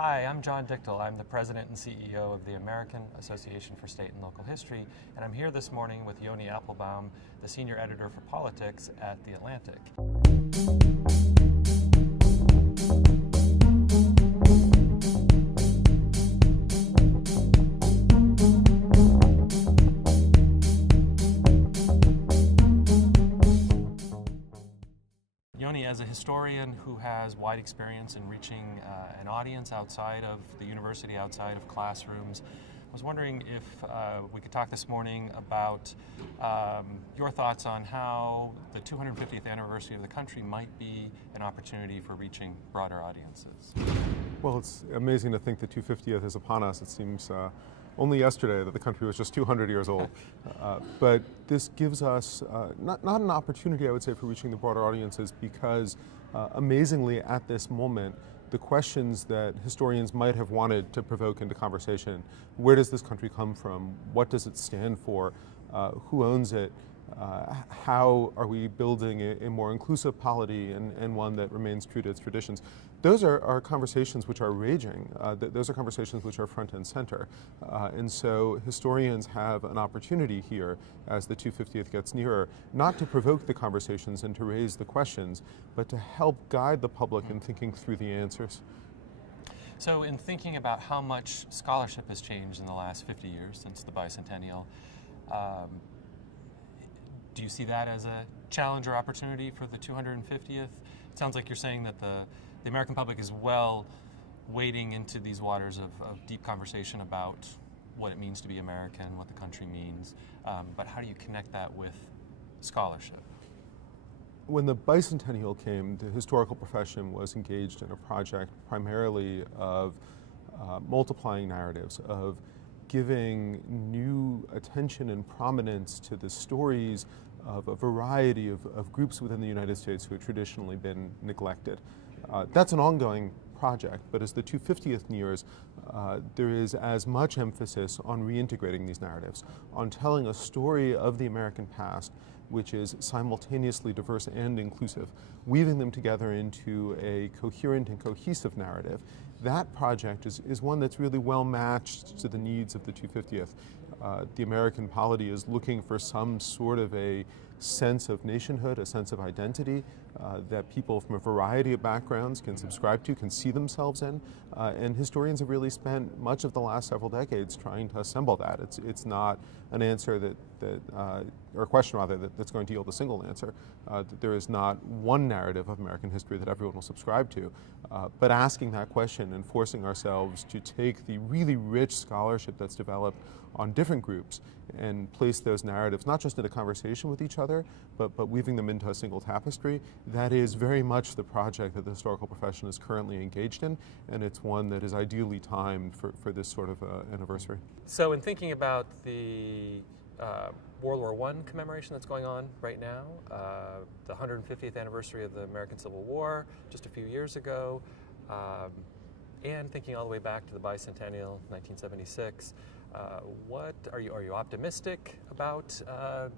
Hi, I'm John Dichtel. I'm the President and CEO of the American Association for State and Local History, and I'm here this morning with Yoni Appelbaum, the Senior Editor for Politics at The Atlantic. Yoni, as a historian who has wide experience in reaching an audience outside of the university, outside of classrooms, I was wondering if we could talk this morning about your thoughts on how the 250th anniversary of the country might be an opportunity for reaching broader audiences. Well, it's amazing to think the 250th is upon us. It seems only yesterday that the country was just 200 years old. But this gives us not an opportunity, I would say, for reaching the broader audiences because amazingly at this moment, the questions that historians might have wanted to provoke into conversation, where does this country come from? What does it stand for? Who owns it? How are we building a more inclusive polity and one that remains true to its traditions? Those are conversations which are raging. Those are conversations which are front and center. And so historians have an opportunity here as the 250th gets nearer, not to provoke the conversations and to raise the questions, but to help guide the public in thinking through the answers. So in thinking about how much scholarship has changed in the last 50 years since the bicentennial, do you see that as a challenge or opportunity for the 250th? It sounds like you're saying that the American public is well wading into these waters of deep conversation about what it means to be American, what the country means, but how do you connect that with scholarship? When the bicentennial came, the historical profession was engaged in a project primarily of multiplying narratives, of giving new attention and prominence to the stories of a variety of groups within the United States who had traditionally been neglected. That's an ongoing project, but as the 250th nears, there is as much emphasis on reintegrating these narratives, on telling a story of the American past which is simultaneously diverse and inclusive, weaving them together into a coherent and cohesive narrative. That project is one that's really well matched to the needs of the 250th. The American polity is looking for some sort of a sense of nationhood, a sense of identity that people from a variety of backgrounds can subscribe to, can see themselves in, and historians have really spent much of the last several decades trying to assemble that. It's not an answer or a question rather, that's going to yield a single answer. There is not one narrative of American history that everyone will subscribe to, but asking that question and forcing ourselves to take the really rich scholarship that's developed on different groups and place those narratives not just in a conversation with each other, but weaving them into a single tapestry. That is very much the project that the historical profession is currently engaged in, and it's one that is ideally timed for this sort of anniversary. So in thinking about the World War I commemoration that's going on right now, the 150th anniversary of the American Civil War just a few years ago, and thinking all the way back to the bicentennial, 1976, what are you optimistic about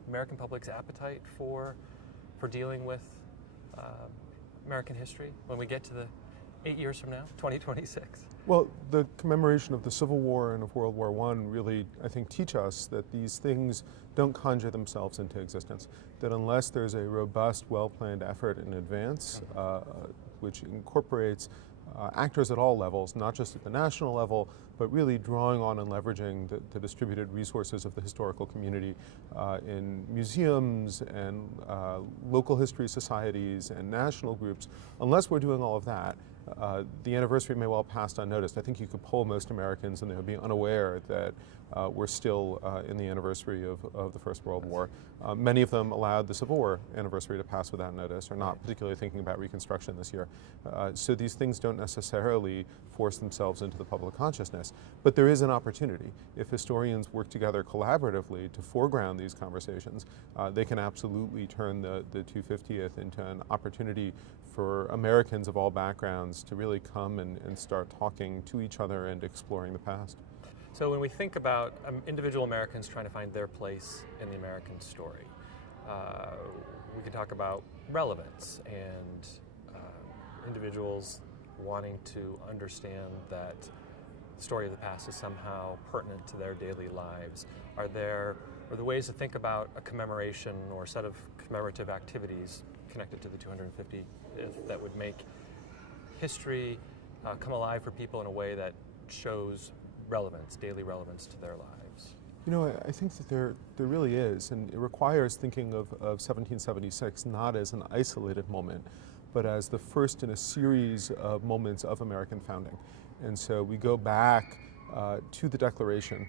American public's appetite for dealing with American history when we get to the 8 years from now, 2026? Well, the commemoration of the Civil War and of World War I really, I think, teach us that these things don't conjure themselves into existence, that unless there's a robust, well-planned effort in advance, which incorporates actors at all levels, not just at the national level, but really drawing on and leveraging the distributed resources of the historical community in museums and local history societies and national groups. Unless we're doing all of that, the anniversary may well pass unnoticed. I think you could poll most Americans and they would be unaware that we're still in the anniversary of the First World War. Many of them allowed the Civil War anniversary to pass without notice, or not particularly thinking about Reconstruction this year. So these things don't necessarily force themselves into the public consciousness, but there is an opportunity. If historians work together collaboratively to foreground these conversations, they can absolutely turn the 250th into an opportunity for Americans of all backgrounds to really come and start talking to each other and exploring the past. So when we think about individual Americans trying to find their place in the American story, we could talk about relevance and individuals wanting to understand that the story of the past is somehow pertinent to their daily lives? Are there ways to think about a commemoration or a set of commemorative activities connected to the 250th that would make history come alive for people in a way that shows relevance, daily relevance to their lives? You know, I think that there really is, and it requires thinking of 1776 not as an isolated moment, but as the first in a series of moments of American founding. And so we go back to the Declaration,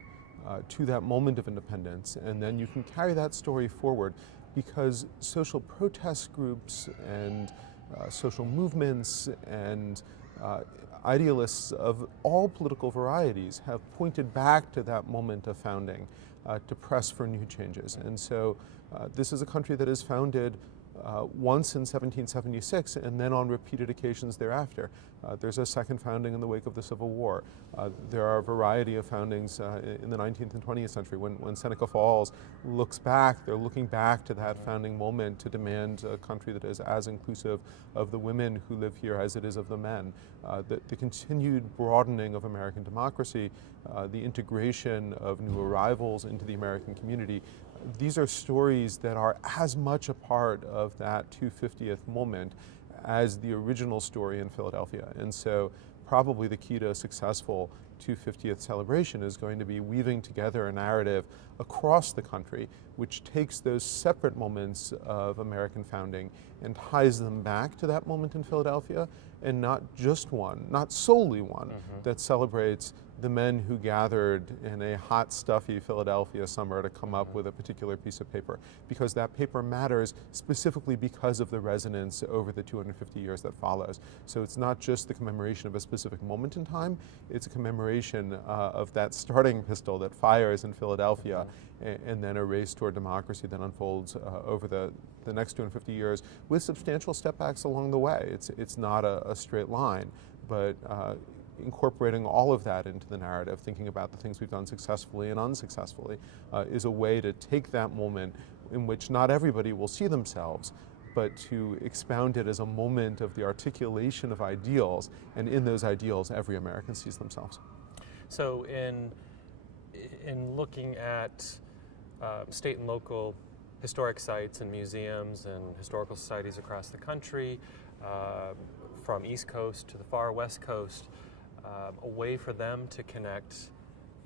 to that moment of independence, and then you can carry that story forward because social protest groups and social movements and idealists of all political varieties have pointed back to that moment of founding to press for new changes. And so this is a country that is founded once in 1776 and then on repeated occasions thereafter. There's a second founding in the wake of the Civil War. There are a variety of foundings in the 19th and 20th century. When Seneca Falls looks back, they're looking back to that founding moment to demand a country that is as inclusive of the women who live here as it is of the men. The continued broadening of American democracy, the integration of new arrivals into the American community, these are stories that are as much a part of that 250th moment as the original story in Philadelphia. And so probably the key to a successful 250th celebration is going to be weaving together a narrative across the country which takes those separate moments of American founding and ties them back to that moment in Philadelphia, and not just one, not solely one, that celebrates the men who gathered in a hot, stuffy Philadelphia summer to come up with a particular piece of paper, because that paper matters specifically because of the resonance over the 250 years that follows. So it's not just the commemoration of a specific moment in time, it's a commemoration of that starting pistol that fires in Philadelphia, and then a race toward democracy that unfolds over the next 250 years with substantial stepbacks along the way. It's not a straight line, but incorporating all of that into the narrative, thinking about the things we've done successfully and unsuccessfully, is a way to take that moment in which not everybody will see themselves, but to expound it as a moment of the articulation of ideals, and in those ideals every American sees themselves. So in looking at state and local historic sites and museums and historical societies across the country, from East Coast to the far West Coast, a way for them to connect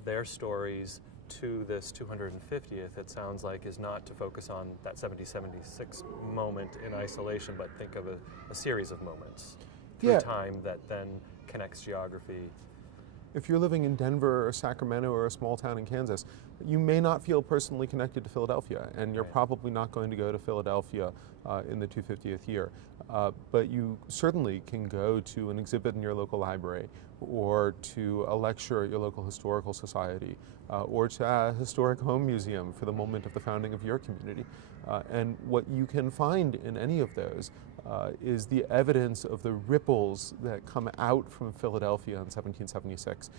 their stories to this 250th, it sounds like, is not to focus on that 1776 moment in isolation, but think of a series of moments through time that then connects geography. If you're living in Denver or Sacramento or a small town in Kansas, you may not feel personally connected to Philadelphia, and you're probably not going to go to Philadelphia in the 250th year. But you certainly can go to an exhibit in your local library, or to a lecture at your local historical society, or to a historic home museum for the moment of the founding of your community. And what you can find in any of those is the evidence of the ripples that come out from Philadelphia in 1776.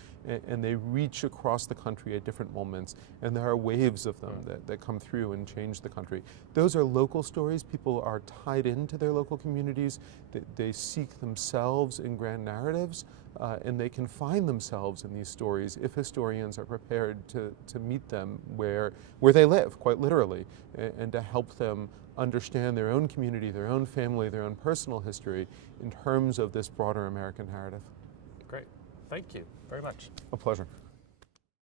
And they reach across the country at different moments, and there are waves of them that come through and change the country. Those are local stories. People are tied into their local communities. They seek themselves in grand narratives, and they can find themselves in these stories if historians are prepared to meet them where they live, quite literally, and to help them understand their own community, their own family, their own personal history in terms of this broader American narrative. Great. Thank you very much. A pleasure.